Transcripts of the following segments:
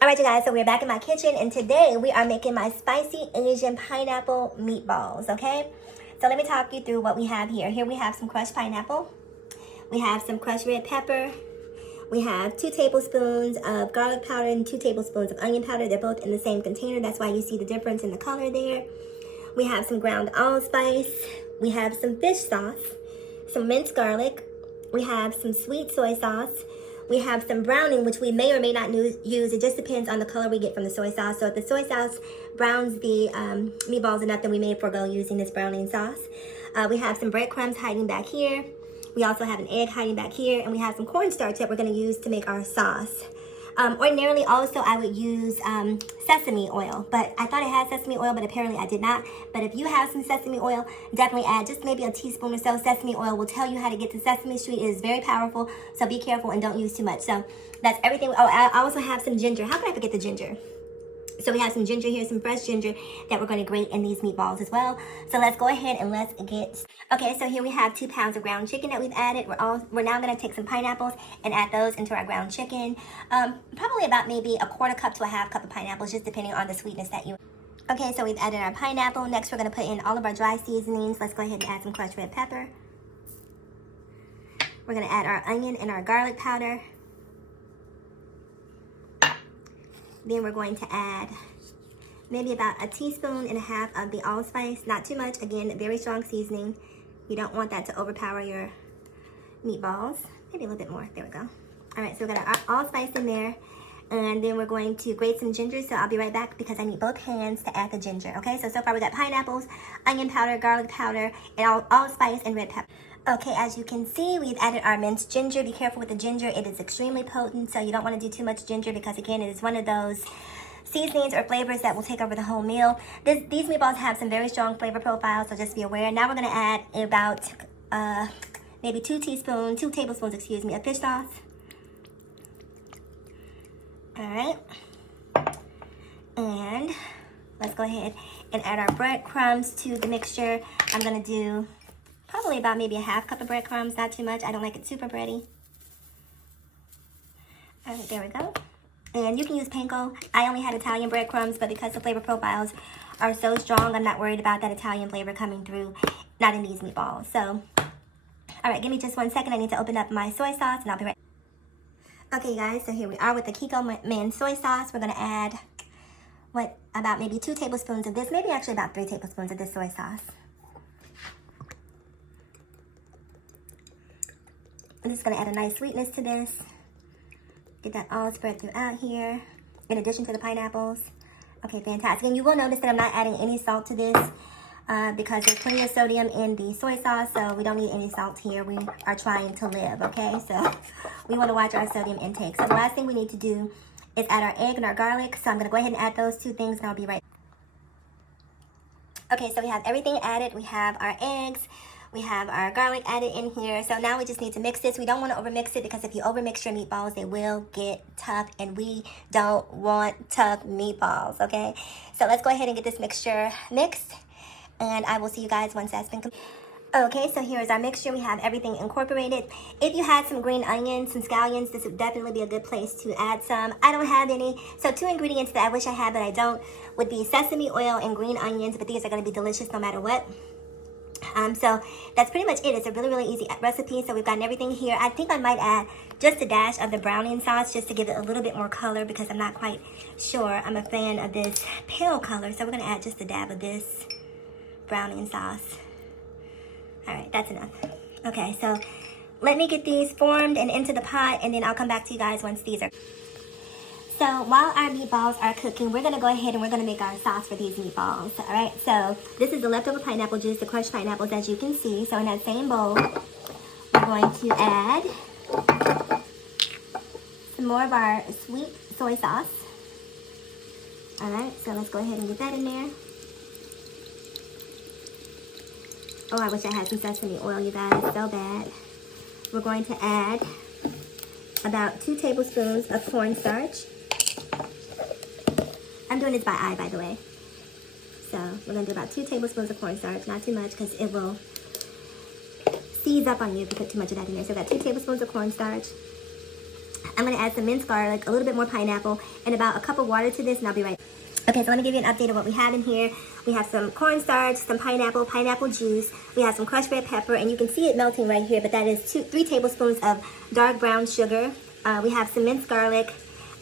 Alright you guys, so we're back in my kitchen and today we are making my spicy Asian pineapple meatballs, okay? So let me talk you through what we have here. Here we have some crushed pineapple. We have some crushed red pepper. We have 2 tablespoons of garlic powder and 2 tablespoons of onion powder. They're both in the same container. That's why you see the difference in the color there. We have some ground allspice. We have some fish sauce, some minced garlic. We have some sweet soy sauce. We have some browning, which we may or may not use. It just depends on the color we get from the soy sauce. So if the soy sauce browns the meatballs enough, then we may forego using this browning sauce. We have some breadcrumbs hiding back here. We also have an egg hiding back here. And we have some cornstarch that we're going to use to make our sauce. Ordinarily, also, I would use sesame oil, but I thought it had sesame oil, but apparently I did not. But if you have some sesame oil, definitely add just maybe a teaspoon or so. Sesame oil will tell you how to get to Sesame Street. It is very powerful, so be careful and don't use too much. So that's everything. Oh, I also have some ginger. How could I forget the ginger? So we have some ginger here, some fresh ginger that we're going to grate in these meatballs as well. So let's go ahead and let's get... Okay, so here we have 2 pounds of ground chicken that we've added. We're now going to take some pineapples and add those into our ground chicken. Probably about maybe a 1/4 cup to a 1/2 cup of pineapples, just depending on the sweetness that you... Okay, so we've added our pineapple. Next, we're going to put in all of our dry seasonings. Let's go ahead and add some crushed red pepper. We're going to add our onion and our garlic powder. Then we're going to add maybe about 1.5 teaspoons of the allspice. Not too much. Again, very strong seasoning. You don't want that to overpower your meatballs. Maybe a little bit more. There we go. All right, so we've got our allspice in there. And then we're going to grate some ginger. So I'll be right back because I need both hands to add the ginger. Okay, so far we got pineapples, onion powder, garlic powder, and allspice and red pepper. Okay, as you can see, we've added our minced ginger. Be careful with the ginger. It is extremely potent, so you don't want to do too much ginger because, again, it is one of those seasonings or flavors that will take over the whole meal. These meatballs have some very strong flavor profiles, so just be aware. Now we're going to add about maybe 2 tablespoons, excuse me, of fish sauce. All right. And let's go ahead and add our breadcrumbs to the mixture. I'm going to do... probably about maybe a 1/2 cup of breadcrumbs, not too much. I don't like it super bready. All right, there we go. And you can use panko. I only had Italian breadcrumbs, but because the flavor profiles are so strong, I'm not worried about that Italian flavor coming through, not in these meatballs. So, all right, give me just 1 second. I need to open up my soy sauce, and I'll be right back. Okay, guys, so here we are with the Kikkoman soy sauce. We're going to add, about maybe 2 tablespoons of this, maybe actually about 3 tablespoons of this soy sauce. I'm just going to add a nice sweetness to this. Get that all spread throughout here, in addition to the pineapples. Okay, fantastic. And you will notice that I'm not adding any salt to this because there's plenty of sodium in the soy sauce, so we don't need any salt here. We are trying to live, okay? So we want to watch our sodium intake. So the last thing we need to do is add our egg and our garlic. So I'm going to go ahead and add those 2 things, and I'll be right back. Okay, so we have everything added. We have our eggs. We have our garlic added in here. So now we just need to mix this. We don't want to overmix it because if you overmix your meatballs, they will get tough. And we don't want tough meatballs, okay? So let's go ahead and get this mixture mixed. And I will see you guys once that's been completed. Okay, so here's our mixture. We have everything incorporated. If you had some green onions, some scallions, this would definitely be a good place to add some. I don't have any. So 2 ingredients that I wish I had but I don't would be sesame oil and green onions. But these are going to be delicious no matter what. So that's pretty much it. It's a really, really easy recipe. So we've gotten everything here. I think I might add just a dash of the browning sauce just to give it a little bit more color because I'm not quite sure. I'm a fan of this pale color. So we're going to add just a dab of this browning sauce. All right, that's enough. Okay, so let me get these formed and into the pot, and then I'll come back to you guys once these are... So while our meatballs are cooking, we're going to go ahead and we're going to make our sauce for these meatballs. All right, so this is the leftover pineapple juice, the crushed pineapples, as you can see. So in that same bowl, we're going to add some more of our sweet soy sauce. All right, so let's go ahead and get that in there. Oh, I wish I had some sesame oil, you guys, so bad. We're going to add about 2 tablespoons of cornstarch. I'm doing this by eye, by the way. So we're going to do about 2 tablespoons of cornstarch, not too much because it will seize up on you if you put too much of that in there. So we've got 2 tablespoons of cornstarch. I'm gonna add some minced garlic, a little bit more pineapple, and about a cup of water to this, and I'll be right back. Okay, so let me give you an update of what we have in here. We have some cornstarch, some pineapple juice. We have some crushed red pepper, and you can see it melting right here, but that is 3 tablespoons of dark brown sugar. We have some minced garlic,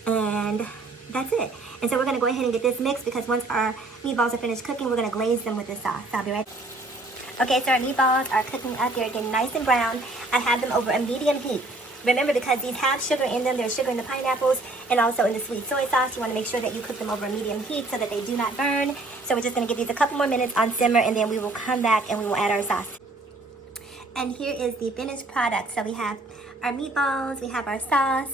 and that's it. And so we're gonna go ahead and get this mixed because once our meatballs are finished cooking, we're gonna glaze them with this sauce. So I'll be right back. Okay, so our meatballs are cooking up. They're getting nice and brown. I have them over a medium heat. Remember, because these have sugar in them, there's sugar in the pineapples and also in the sweet soy sauce. You want to make sure that you cook them over a medium heat so that they do not burn. So we're just going to give these a couple more minutes on simmer, and then we will come back and we will add our sauce. And here is the finished product. So we have our meatballs, we have our sauce,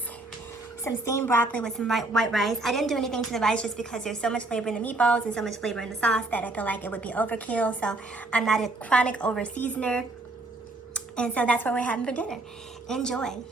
some steamed broccoli with some white rice. I didn't do anything to the rice just because there's so much flavor in the meatballs and so much flavor in the sauce that I feel like it would be overkill. So I'm not a chronic over seasoner. And so that's what we're having for dinner. Enjoy.